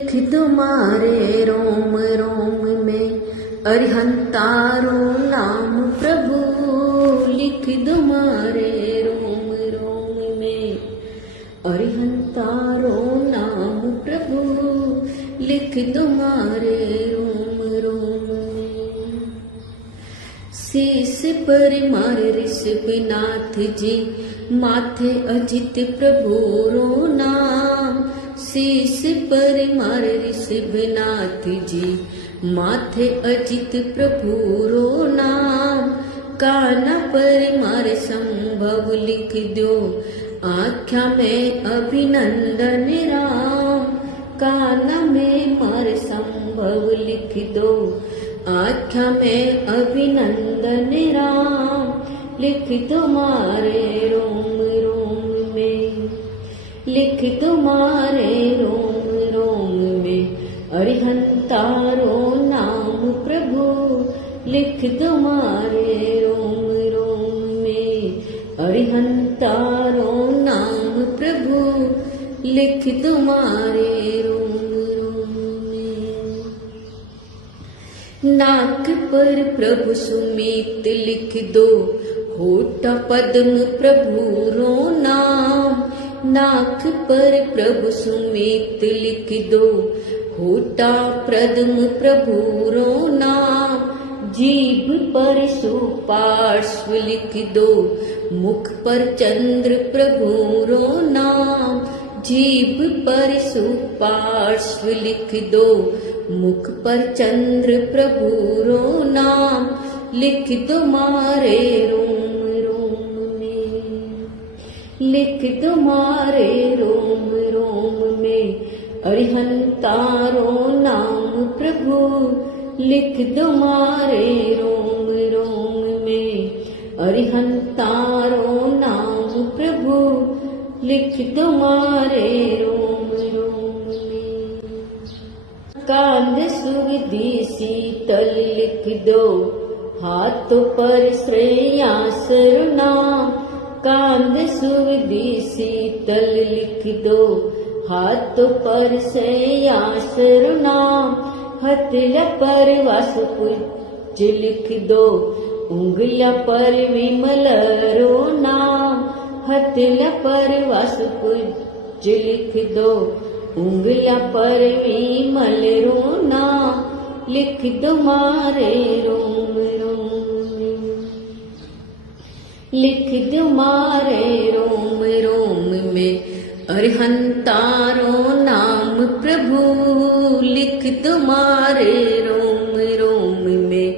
लिख तुम्हारे रोम रोम में अरिहंतारो नाम प्रभु। लिख तुम्हारे रोम रोम में अरिहंतारो नाम प्रभु। लिख तुम्हारे रोम रोम में। शीस पर मारे ऋषभनाथ जी माथे अजित प्रभु रो नाम। शीस पर मारे ऋषभनाथ जी माथे अजित प्रभु रो नाम। काना पर मारे संभव लिख दो आख्या में अभिनंदन राम। काना में मारे संभव लिख दो आख्या में अभिनंदन राम। लिख तुम्हारे रोम रोम में। लिख तुम्हारे रोम रोम में अरिहंतारो नाम प्रभु। लिख तुम्हारे रोम रोम में अरिहंतारो नाम प्रभु। लिख तुम्हारे रोम रोम में। नाक पर प्रभु सुमित लिख दो होठ पद्म प्रभु रो नाम। नाक पर प्रभु सुमित लिख दो होठा पद्म प्रभु रो नाम। जीभ पर सुपार्श्व लिख दो मुख पर चंद्र प्रभु रो नाम। जीभ पर सुपार्श्व लिख दो मुख पर चंद्र प्रभु रो नाम। लिख तुम्हारे रोम रोम में। लिख तुम्हारे रोम रोम में अरिहंतारो नाम प्रभु। लिख तुम्हारे रोम रोम में अरिहंतारो नाम प्रभु। लिख तुम्हारे रोम रोम में। कांध सुविधि शीतल लिख दो हाथों पर श्रेयासर नाम। कांध सुविधि शीतल लिख दो हाथों पर श्रेयासर नाम। हथेलिया पर वासुपूज्य लिख दो उंगलिया पर विमल रो नाम। हथेलिया पर वासुपूज्य लिख दो उंगलिया पर विमल रो नाम। लिख तुम्हारे रोम रोम में। लिख तुम्हारे रोम रोम में अरिहंतारो नाम प्रभु। लिख तुम्हारे रोम रोम में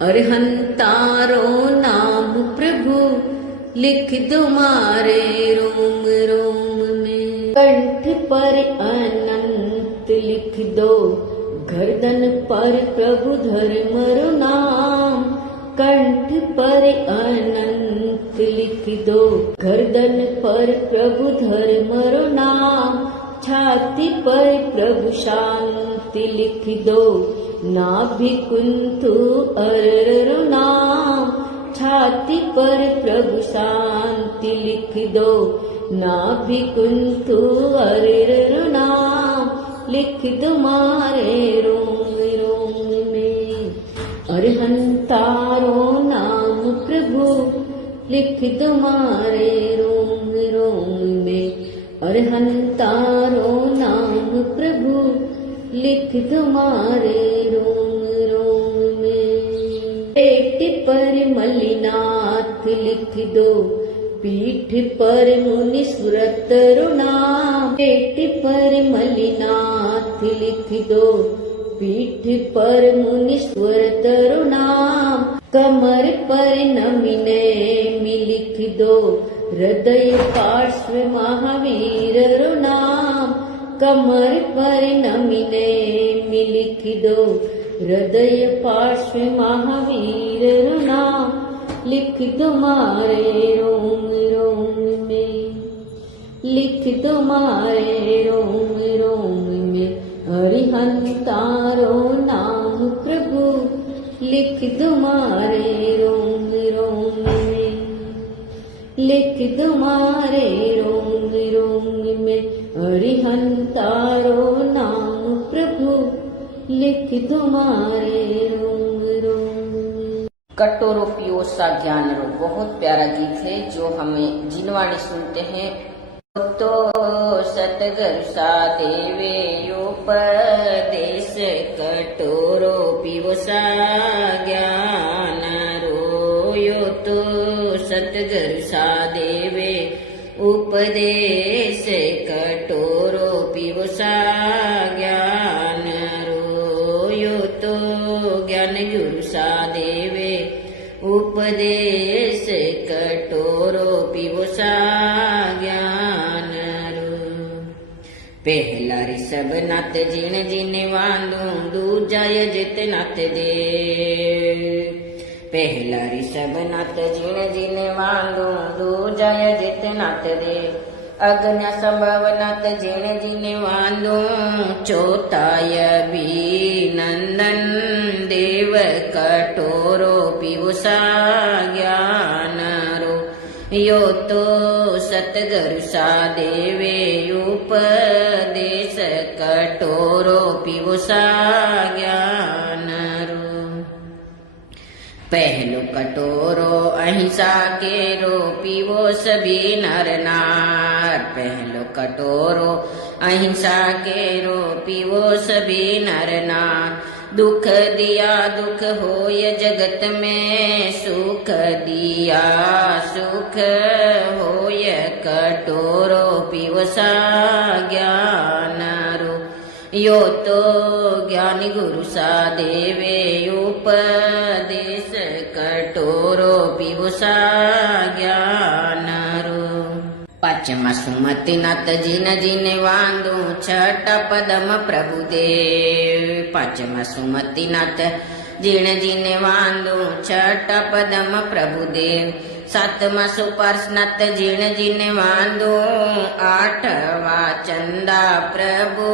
अरिहंतारो नाम प्रभु। लिख तुम्हारे रोम रोम में। कंठ पर अनंत लिख दो गर्दन पर प्रभु धर्मरो नाम। कंठ पर अनंत लिख दो गर्दन पर प्रभु धर्मरो नाम। छाती पर प्रभु शांति लिख दो नाभि कुंतु अररो नाम। छाती पर प्रभु शांति लिख दो नाभि कुंतु अररो नाम। लिख तुम्हारे रोम रोम में अरिहंतारो नाम प्रभु। लिख तुम्हारे रोम रोम में अरिहंतारो नाम प्रभु। लिख तुम्हारे रोम रोम में। पेट पर मलिनाथ लिख दो पीठ पर मुनीश्वरत रो नाम। पेट पर मलिनाथ लिख दो पीठ पर मुनीश्वरत रो नाम। कमर पर नमिने लिख दो हृदय पार्श्व महावीर रो नाम। कमर पर नमिने लिख दो हृदय पार्श्व महावीर रो नाम। लिख तुम्हारे रोम रोम में। लिख तुम्हारे रोम रोम में अरिहंतारो नाम प्रभु। लिख तुम्हारे रोम रोम में। लिख तुम्हारे रोम रोम में अरिहंतारो नाम लिख दो मारे रोम रोम। कटोरो पियो सा ज्ञान रो बहुत प्यारा गीत है जो हमें जिनवाणी सुनते हैं। तो सतगुरु सा देवे उपदेश कटोरो पियो सा ज्ञान रो। यो तो सतगुरु सा देवे उपदेश कटोरो पियो सा ज्ञान रो। यो तो ज्ञान गुरु सा देवे उपदेश कटोरो पियो सा ज्ञान रो। पहला ऋषभ नाथ जिन जिन वांदू दूजा यजित नाथ दे। पहला ऋषभ नाथ जिन जिन वांदू दूजा यजित नाथ दे। अग्न्या संभव नाथ जिन जिन वांदू चौथाय भी नंदन देव कटोरो पियो सा ज्ञान रो। यो तो सतगुरु सा देवे उपदेश कटोरो पियो सा ज्ञान रो। पहलो कटोरो अहिंसा केरो पीवो सभी नर नार। पहलो कटोरो अहिंसा केरो पीवो सभी नर नार। दुख दिया दुख होय जगत में, सुख दिया सुख होय कटोरो पियो सा ज्ञान रो। यो तो ज्ञानी गुरु सा देवे उपदेश कटोरो पियो सा ज्ञान रो। पांचमा सुमति नाथ जिन जिन वांदू छठा पदम प्रभुदेव। पांचमा सुमति नाथ जिन जिन वांदू छठा पदम प्रभुदेव। सातमा सुपार्श्वनाथ जिन जिन वांदू आठवा चंदा प्रभु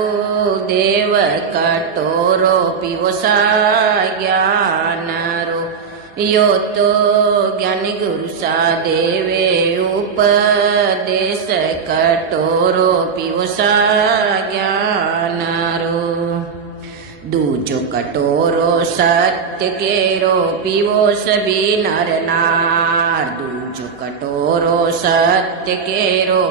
देव कटोरो पियो सा ज्ञान रो। यो तो ज्ञानी गुरु सा देवे उपदेश कटोरो पियो सा ज्ञान रो। दूजो कटोरो सत्य केरो पीवो सभी नर नार। दूजो कटोरो सत्य केरो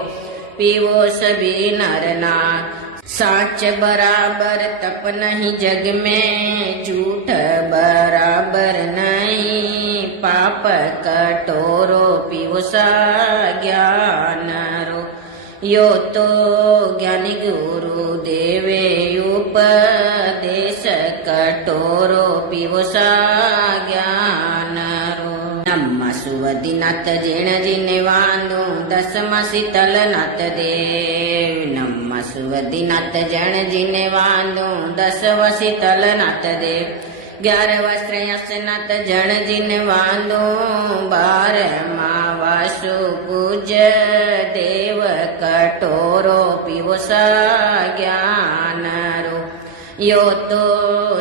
पीवो सभी नर नार। साच बराबर तप नहीं जग में, झूठ बराबर नहीं पाप कटोरो पियो सा ज्ञान रो। यो तो ज्ञानी गुरु देवे उपदेश कटोरो पियो सा ज्ञान रो। नम्मा सुवदिनाथ जिन जिन वांदू दसमा शीतल नाथ देव। नम्मा सुवदिनाथ जन जिन वांदू दसवा शीतल नाथ देव। 11वा श्रेयसनाथ जन जिन वांदू 12मा वासु पूज देव कटोरो पियो सा ज्ञान रो। यो तो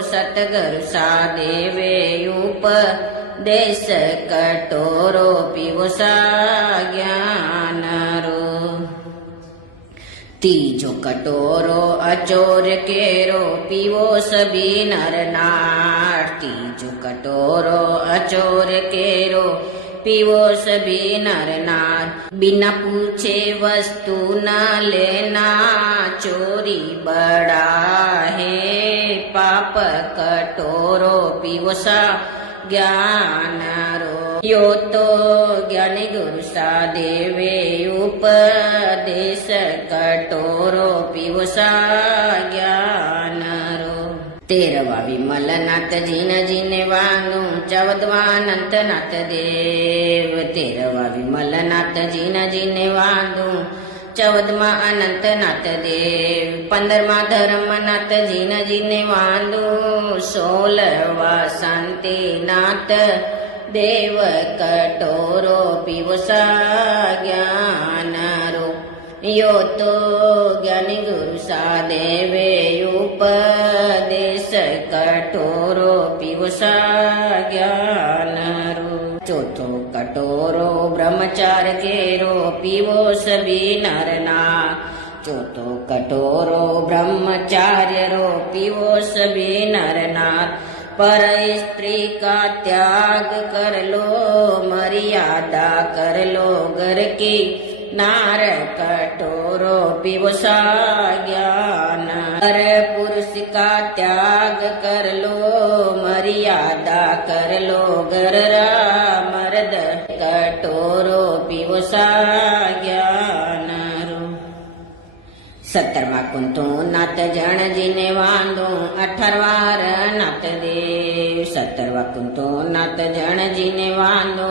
सतगुरु सा देवे उपदेश कटोरो पियो सा ज्ञान रो। तीजो कटोरो अचोर केरो पीवो सभी नर नार। तीजो कटोरो अचोर केरो पीवो सभी नर नार। बिना पूछे वस्तु न लेना चोरी बड़ा है पाप कटोरो पियो सा ज्ञान रो। यो तो ज्ञानी गुरु सा देवे उपदेश कटोरो पियो सा ज्ञान रो। 13वा विमल नाथ जिन जिन वांदू 14वा अनंत नाथ देव। 13वा विमल नाथ जिन जिन वांदू 14मा अनंत नाथ देव। 15मा धर्म नाथ जिन जिन वांदू 16वा शांति नाथ देव कटोरो पियो सा ज्ञान रो। यो तो ज्ञानी गुरु सा देवे उपदेश कटोरो पियो सा ज्ञान रो। चौथो कटोरो ब्रह्मचार केरो पीवो सभी नर नार। चौथो कटोरो ब्रह्मचार्य रो पीवो सभी नर पर स्त्री का त्याग कर लो, मर्यादा कर लो घर की, नार कटोरो पिबो सा ज्ञान। पर पुरुष का त्याग कर लो, मर्यादा कर लो घर रा, मर्द कटोरो पिबो सा ज्ञान। 17 कुंतो नात जणजी ने वांदो, 18 नात देव। 17 कुंतो नात जणजी ने वांदो,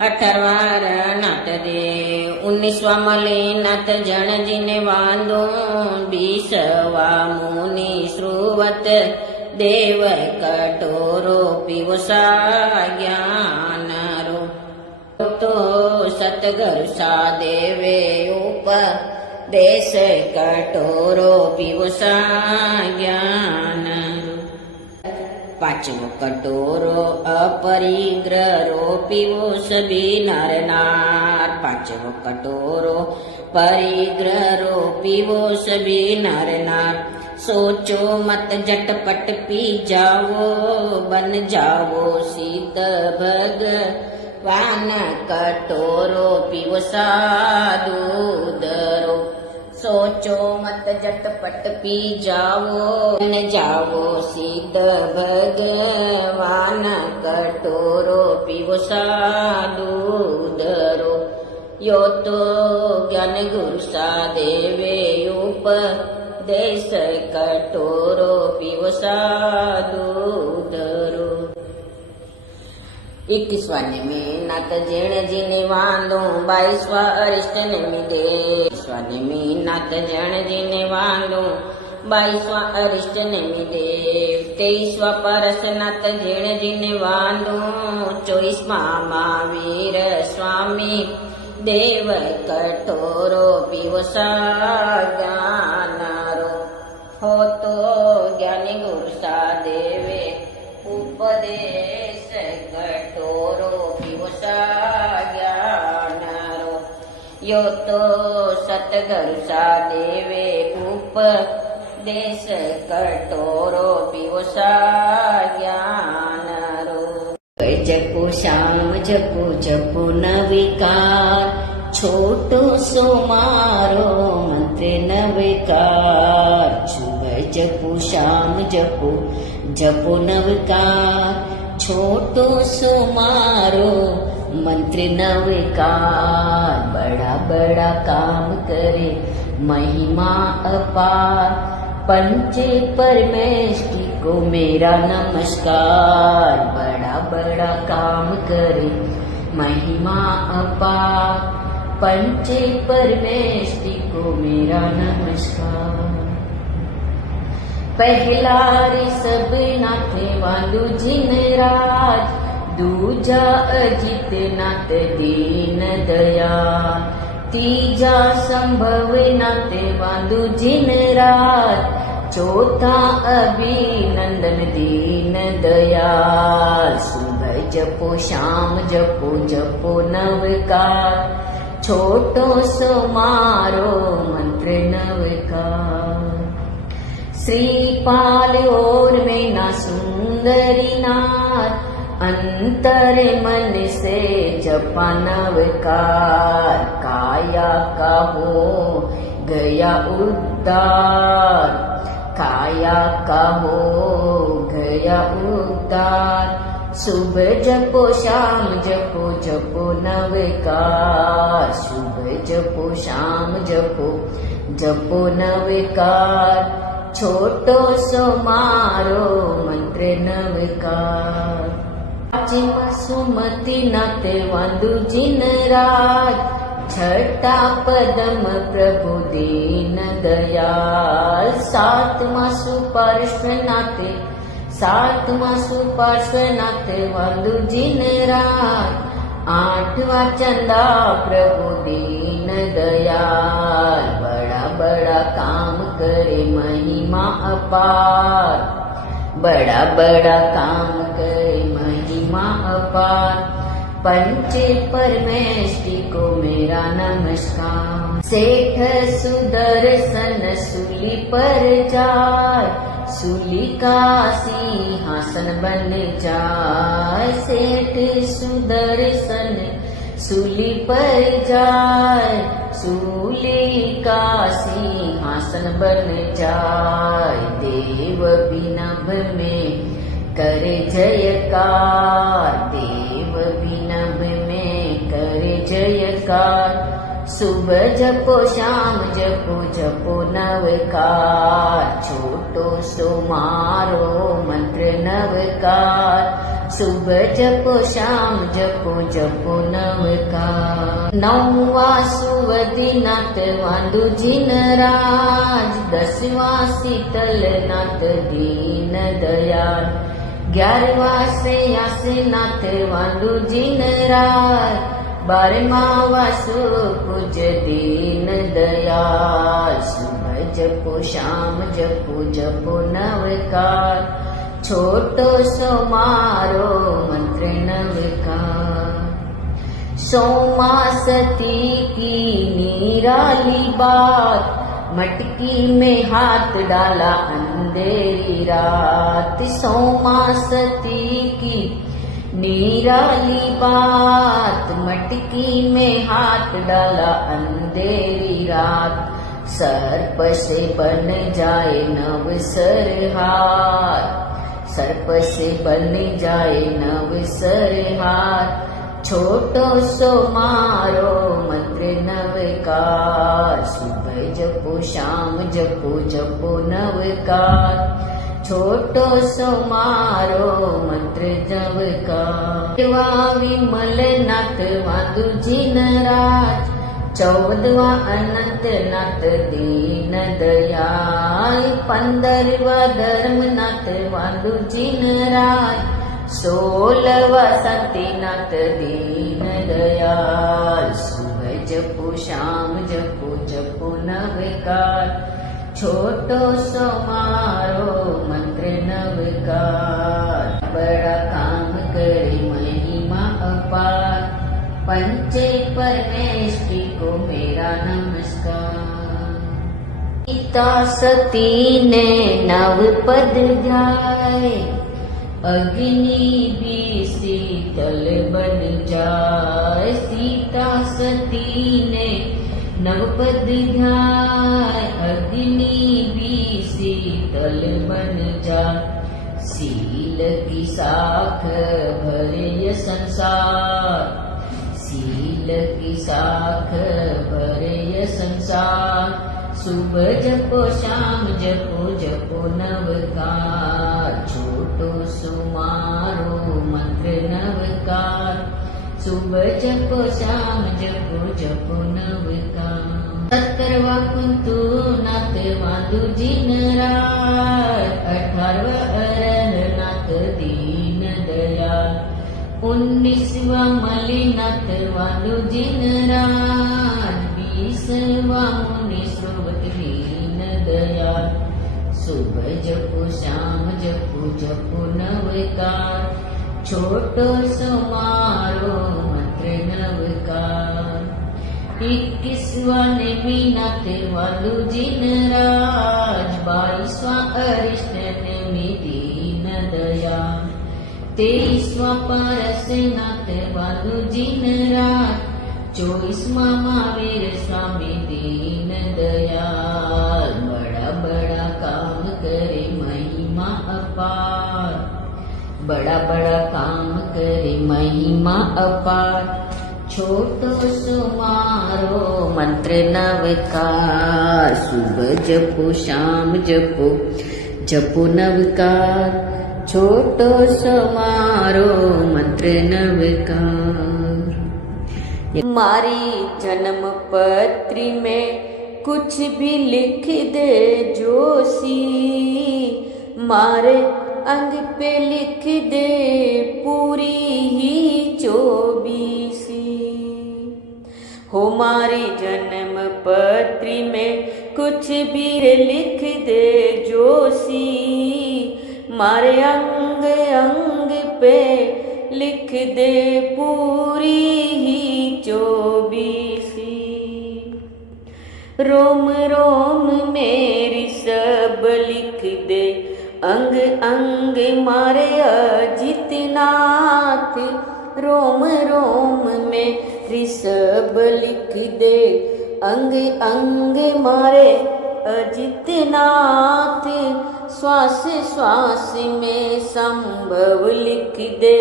18 नात देव। 19 मले नात जणजी ने वांदो, 20 मुनि श्रुवत देव कटोरो पिबो सा ज्ञान रो। तो सतगुरु सा देवे उपदेश कटोरो पिबो सा ज्ञान। 5 कटोरो अपरिग्रह पिबो सभी नर नार। 5 कटोरो परिग्रह पिबो सभी नर नार। सोचो मत झटपट पी जाओ, बन जाओ सीत भगवान कटोरो पिबो सा दूध रो। सोचो मत झटपट पी जाओ, बन जाओ सीत भगवान कटोरो पिबो सा दूध रो। यो तो ज्ञान गुरु सा देवे उपदेश कटोरो पिबो सा दूध रो। 21 में नात जण जी ने वांदो, 22 अरिष्ट ने मिदे। 21 में नात जण जी ने वांदो, 22 अरिष्ट ने मिदे। 23 परस नात जण जी ने वांदो, 24 महावीर स्वामी देव कटोरो पिबो सा ज्ञान रो। हो तो ज्ञानी गुरु सा देवे उपदेश कटोरो पिबो सा ज्ञान रो। यो तो सतगुरु सा देवे उपदेश कटोरो पिबो सा ज्ञान रो। जपो श्याम जपो जपो न विकार, छोटो सो मारो मंत्र न विकार। सुबह जपो श्याम जपो जपो न विकार, छोटो सो मारो मंत्र न विकार। बड़ा बड़ा काम करे महिमा अपार, पंचे परमेष्टि को मेरा नमस्कार। बड़ा बड़ा काम करे महिमा अपार, पंचे परमेष्टि को मेरा नमस्कार। पहला ऋषभ नाथ वांदो जिन राज, दूजा अजित नाथ दीन दयाल। तीजा संभव नाथ वांदो जिन राज, चौथा अभिनंदन दीन दयाल। सुबह जपो श्याम जपो जपो नवकार, छोटो सो मारो मंत्र नवकार। श्रीपाल और मैना सुंदरी नाथ, अंतर मन से जपा नवकार। काया का हो गया उद्धार, काया का हो गया उद्धार। सुबह जपो श्याम जपो जपो नवकार, सुबह जपो श्याम जपो जपो नवकार। छोटो सो मारो मंत्र नवकार। सुमति नाते वांदो जिन राज, छठा पदम प्रभु दीन दयाल। 7वां सुपार्श्व नाते, 7वां सुपार्श्व नाते वांदो जिन राज। 8वां चंदा प्रभु दीन दयाल। बड़ा बड़ा काम करे महिमा अपार, बड़ा बड़ा काम करे महिमा अपार। पंचे परमेष्टि को मेरा नमस्कार। सेठ सुदर्शन सूली पर जाय, सूली का सिंहासन बन जाए, सेठ सुदर्शन सूली पर जाए, सूली का सिंहासन बन जाए। देव विनभ में करे जयकार, देव विनभ में करे जयकार। सुबह जपो शाम जपो जपो नवकार, छोटो सो मारो मंत्र नवकार। सुबह जपो शाम जपो जपो नवकार। नौवा सुवदी नाथ वांदु जिन राज, 10वां शीतल नाथ दीन दयाल। 11वां श्रेयस नाथ वांदु जिन राज, 12वां वासु पूज दीन दयाल। सुबह जपो शाम जपो जपो नवकार, छोटो सो मारो मंत्र नवकार। 100वां सती की निराली बात, मटकी में हाथ डाला अंधेरी रात। 100वां सती की निराली बात, मटकी में हाथ डाला अंधेरी रात। सर्प से बन जाए नव सरहार, सर्प से बन जाए नव सरहार। छोटो सो मारो मंत्र नवकार, सुबह जपो शाम जपो जपो नवकार। छोटो सो मारो मंत्र नवकार। विमल नाथ वांदु जिन राज, 14वां अनंत नाथ दीन दयाल। 15वां धर्मनाथ वांदु जिन राज, 16वां शांतिनाथ दीन दयाल। सुबह जपो शाम जपो जपो नवकार, छोटो सो मारो मंत्र नवकार। बड़ा काम करे महिमा अपार, पंचे परमेष्टि को मेरा नमस्कार। सीता सती ने नव पद ध्याए, अग्नि भी शीतल बन जाए। सीता सती ने नवपद ध्याय, अग्नि भी शीतल बन जा। सील की साख भरे ये संसार, सील की साख भरे ये संसार। सुबह जपो शाम जपो जपो नवकार, छोटो सुमारो मंत्र नवकार। सुबह जपो शाम जपो जपो नवकार। 17वां कुंतु नाथ वांदु जिन राज, 18वां अरहनाथ दीन दयाल। 19वां मलिनाथ वांदु जिन राज, 20वां मुनि श्रोवत दीन दयाल। सुबह जपो शाम जपो जपो नवकार, छोटो सो मारो मंत्र नवकार। 21वां नेमिनाथ वांदु जिन राज, 22वां अरिष्ट नेमि दीन दयाल। 23वां पारसनाथ वांदु जिन राज, 24वां महावीर स्वामी दीन दयाल। बड़ा बड़ा काम करे महिमा अपार, बड़ा बड़ा काम करे महिमा अपार। छोटो सो मारो मंत्र नवकार, सुबह जपो शाम जपो जपो नवकार। छोटो सो मारो मंत्र नवकार। मारी जन्म पत्री में कुछ भी लिख दे जोशी, मारे अंग पे लिख दे पूरी ही 24। हमारी जन्म पत्री में कुछ भी लिख दे जोशी, मारे अंग अंग पे लिख दे पूरी ही 24। रोम रोम मेरी सब लिख दे अंग अंग मारे अजितनाथ, रोम रोम में ऋषभ लिख दे। अंग अंग मारे अजितनाथ, श्वास श्वास में संभव लिख दे।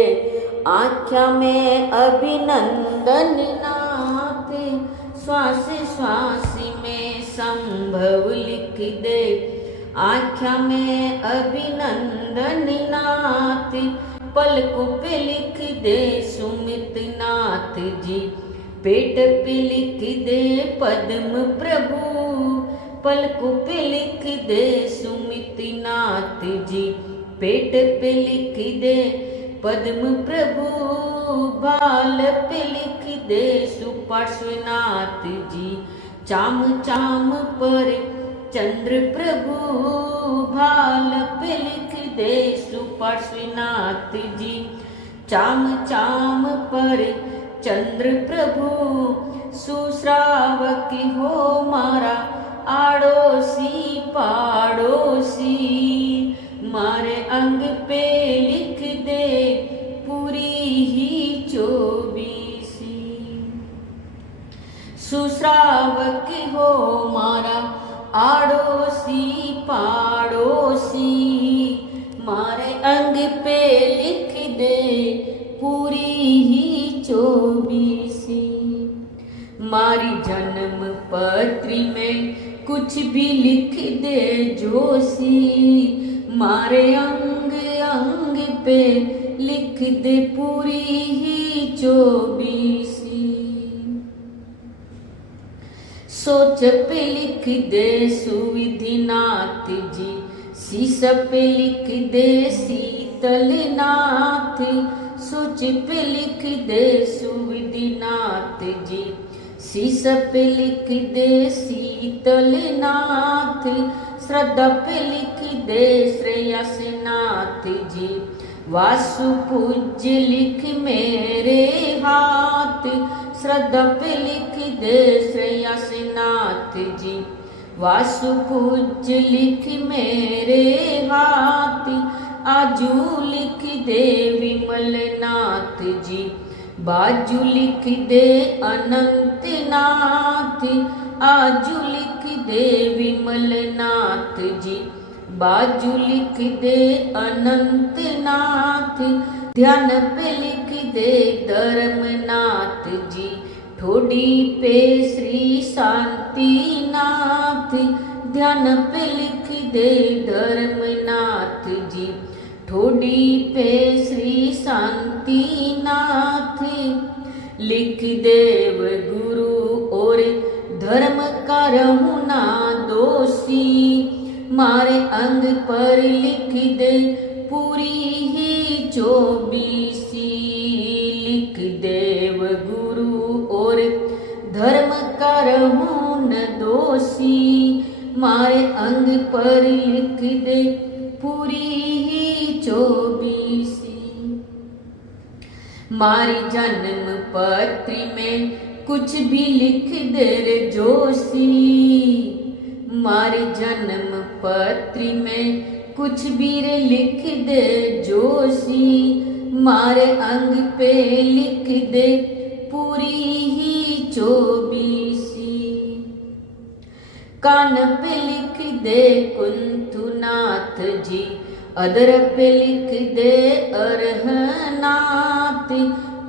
आख्या में अभिनंदन नाथ, श्वास श्वास में संभव लिख दे। आख्या में अभिनंदन नाथ, पलकों पे लिख दे सुमित नाथ जी। पेट पे लिख दे पद्म प्रभु, पलकों पे लिख दे सुमित नाथ जी। पेट पे लिख दे पद्म प्रभु, बाल पे लिख दे सुपार्श्वनाथ जी। चाम चाम पर चंद्र प्रभु, भाल पे लिख दे सुपार्श्वनाथ जी। चाम चाम पर चंद्र प्रभु, सुश्रावक हो मारा आड़ोसी पाड़ोसी। मारे अंग पे लिख दे पूरी ही 24। सुश्रावक हो मारा आड़ोसी पाड़ोसी। मारे अंग पे लिख दे पूरी ही 24। मारी जन्म पत्री में कुछ भी लिख दे जोशी, मारे अंग अंग पे लिख दे पूरी ही 24। सोच पे लिख दे सुविधिनाथ जी, शीश पे लिख दे शीतलनाथ। सोच पे लिख दे सुविधिनाथ जी, शीश पे लिख दे शीतलनाथ। श्रद्धा पे लिख दे श्रेयसनाथ जी, वासु पूज्य लिख मेरे हाथ। श्रद्धा पे लिख दे श्रेयसनाथ जी, वासु पूज्य लिख मेरे हाथ। आजू लिख दे विमलनाथ जी, बाजू लिख दे अनंतनाथ। आजू लिख दे विमलनाथ जी, बाजू लिख दे अनंतनाथ। ध्यान पे लिख दे धर्मनाथ जी, ठोडी पे श्री शांतिनाथ। ध्यान पे लिख दे धर्मनाथ जी, ठोडी पे श्री शांतिनाथ। लिख देव गुरु और धर्म का रहूं ना दोषी, मारे अंग पर लिख दे पूरी ही 24। लिख देव गुरु और धर्म का रहूं न दोषी, मारे अंग पर लिख दे पूरी ही 24। मारी जन्म पत्री में कुछ भी लिख दे रे जोशी, मारी जन्म पत्री में कुछ भी रे लिख दे जोशी। मारे अंग पे लिख दे पूरी ही 24। कान पे लिख दे कुंथुनाथ जी, अदर पे लिख दे अरहनाथ।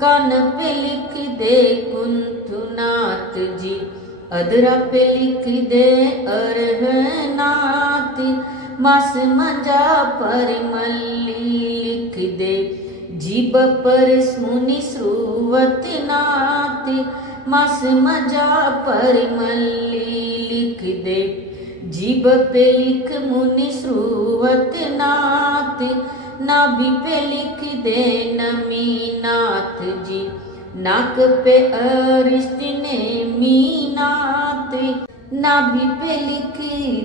कान पे लिख दे कुंथुनाथ जी, अदरा पे लिख दे अरहनाथ। मास मजा पर मल्ली लिख दे, जीभ पर मुनि श्रुवतनाथ। मास मजा पर मल्ली लिख दे, जीभ पे लिख मुनि श्रुवतनाथ। नाभि पे लिख दे नमीनाथ जी, नाक पे अरिष्ट नेमिनाथ। नाभि पे लिख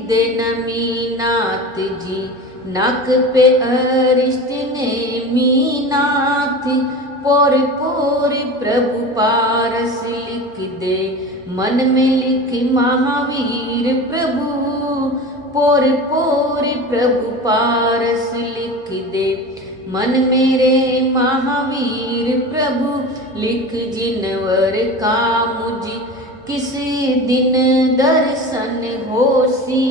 दे नमीनाथ जी, नाक पे अरिष्ट नेमिनाथ। पोर पोर प्रभु पारस लिख दे, मन में लिख महावीर प्रभु। पोर पोर प्रभु पारस लिख दे। मन मेरे महावीर प्रभु लिख जिनवर का मुझ किस दिन दर्शन होसी।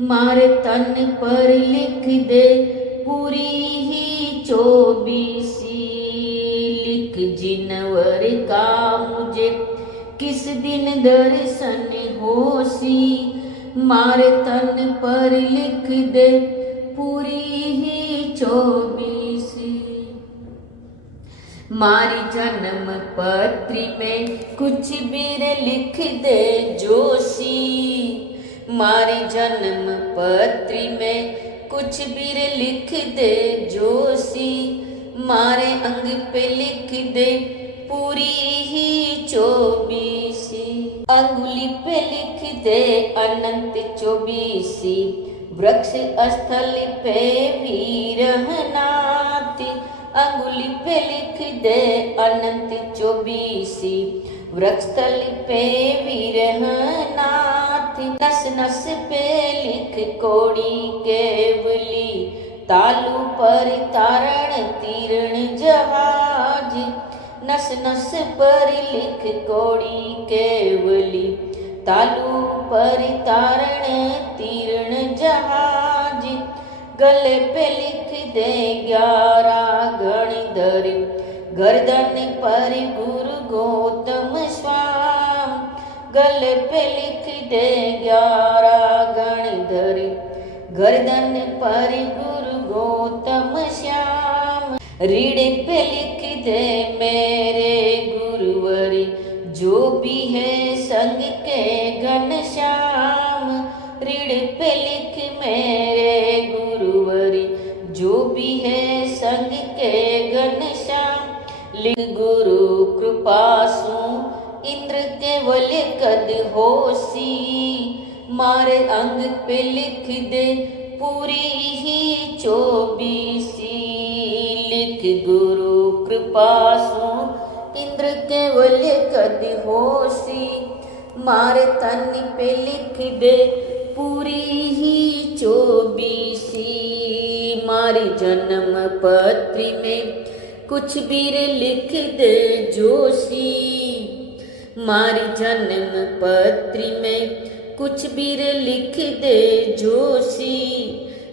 मारे तन पर लिख दे पूरी ही 24। लिख जिनवर का मुझे किस दिन दर्शन होसी। मारे तन पर लिख दे पूरी ही 24। मारी जन्म पत्री में कुछ बीर लिख दे जोशी। मारी जन्म पत्री में कुछ बीर लिख दे जोशी। मारे अंग पे लिख दे पूरी ही 24। अंगुली पे लिख दे अनंत 24। वृक्ष स्थल पे वीरहनाथ। अंगुली पे लिख दे अनंत 24। वृक्ष स्थल पे वीरहनाथ। नस नस पे लिख कोड़ी केवली। तालू पर तारण तीरण जहाज। नस नस पर लिख कोड़ी केवली। तालू पर तारण तीरण जहाज। गले पे लिख दे 11 गणधर। गर्दन पर गुरु गौतम स्वाम। गले पे लिख दे 11 गणधर। गर्दन पर गुरु गौतम श्याम। रीढ़ पे लिख दे मेरे गुरुवर जो भी है संग के घनश्याम। रीढ़ पे लिख मेरे गुरुवर जो भी है संग के घनश्याम। लिख गुरु कृपासु इंद्र केवल कद होसी। मारे अंग पे लिख दे पूरी ही 24। लिख गुरु कृपासु इंद्र केवल कद होसी। मारे तन पे लिख दे पूरी ही 24। मारी जन्म पत्री में कुछ बीर लिख दे जोशी। मारी जन्म पत्री में कुछ बीर लिख दे जोशी।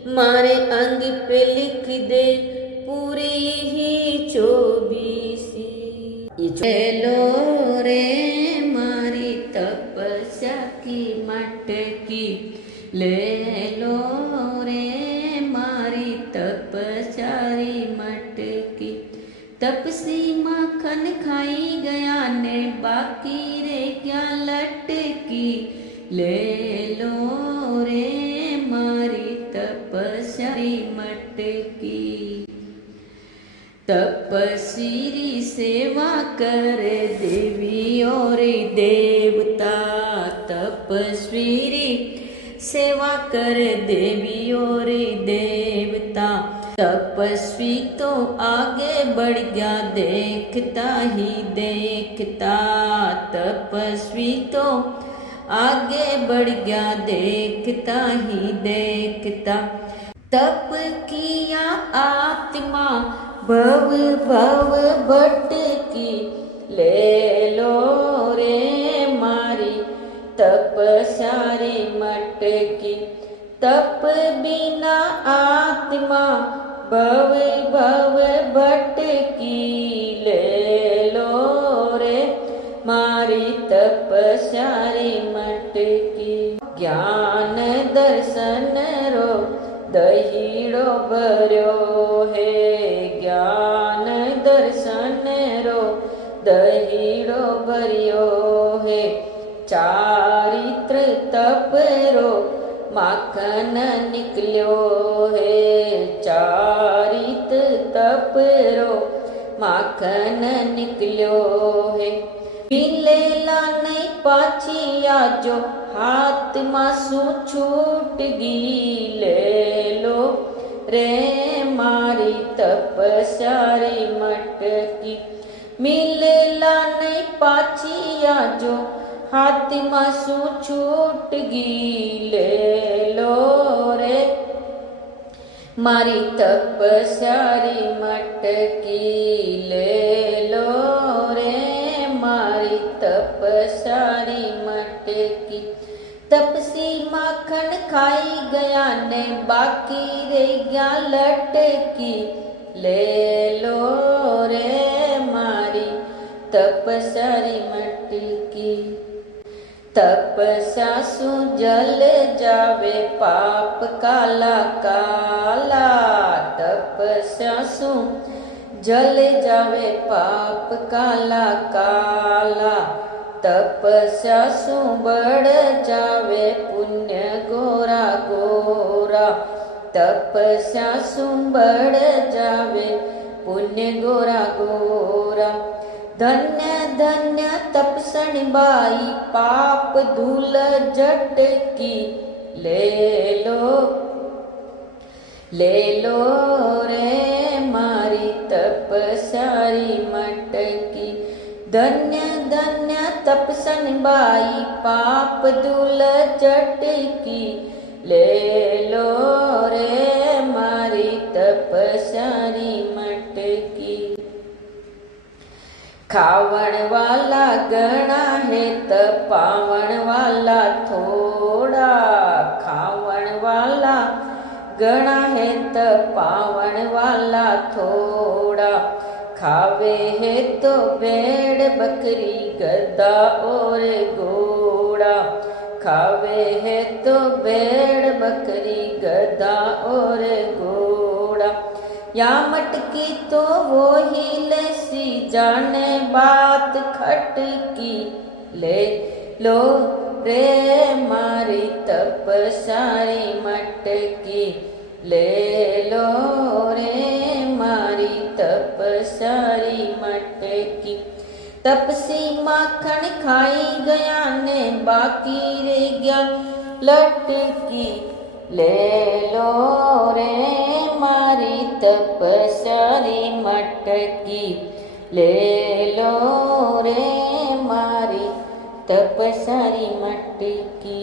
मारे अंग पे लिख दे पूरी ही 24। लो रे मारी तपस्या की मटकी। ले लो रे मारी तपस्यारी मटकी। तपसी माखन खाई गया ने बाकी रे क्या लटकी। ले लो रे मारी तपस्यारी मटकी। तपस्वी सेवा करे देवी और देवता। तपस्वी सेवा करे देवी और देवता। तपस्वी तो आगे बढ़ गया देखता ही देखता। तपस्वी तो आगे बढ़ गया देखता ही देखता। तप किया आत्मा भव भव भटकी। ले लो रे मारी तपस्यारी मटकी। तप बिना आत्मा भव भव भटकी। ले लो रे मारी तपस्यारी मटकी। ज्ञान दर्शन रो दहीड़ो भर्यो है। ज्ञान दर्शन रो दहीड़ो भर्यो है। चारित्र तप रो माखन निकल्यो है। चारित्र तप रो माखन निकल्यो है। मिलेला नहीं पाछी आजो हाथ मासू छूट गी। ले लो रे मारी तपस्यारी मटकी। मिलेला नहीं पाछी आजो हाथમાં શું છૂટગી લે લો રે મારી તપસ્યારી મટકી લે લો રે મારી તપસ્યારી મટકી तपसी माखन खाई गया ने बाकी रह गया लटकी ले लो रे मारी तपस्यारी मटकी तपस्या सु जल जावे पाप काला काला तपस्या सु जल जावे पाप काला काला तपस्या सु बढ़ जावे पुण्य गोरा गोरा तपस्या सु बढ़ जावे पुण्य गोरा गोरा धन्य धन्य तपसण बाई पाप धूल झटकी ले लो रे मारी तपस्यारी मटकी धन्य धन्य तपसन बाई पाप धूल झटकी ले लो रे मारी तपस्यारी मटकी खावण वाला गणा है त पावण वाला थोड़ा खावण वाला गणा है त पावण वाला थोड़ा खावे है तो भेड़ बकरी गधा और घोड़ा खावे है तो भेड़ बकरी गधा और घोड़ा या मटकी तो वो ही लसी जाने बात खटकी ले लो रे मारी तपस्यारी मटकी ले लो रे मारी तपस्यारी मटकी तपसी माखन खाई गया ने बाकी रह गया लटकी ले लो रे मारी तपस्यारी मटकी ले लो रे मारी तपस्यारी मटकी।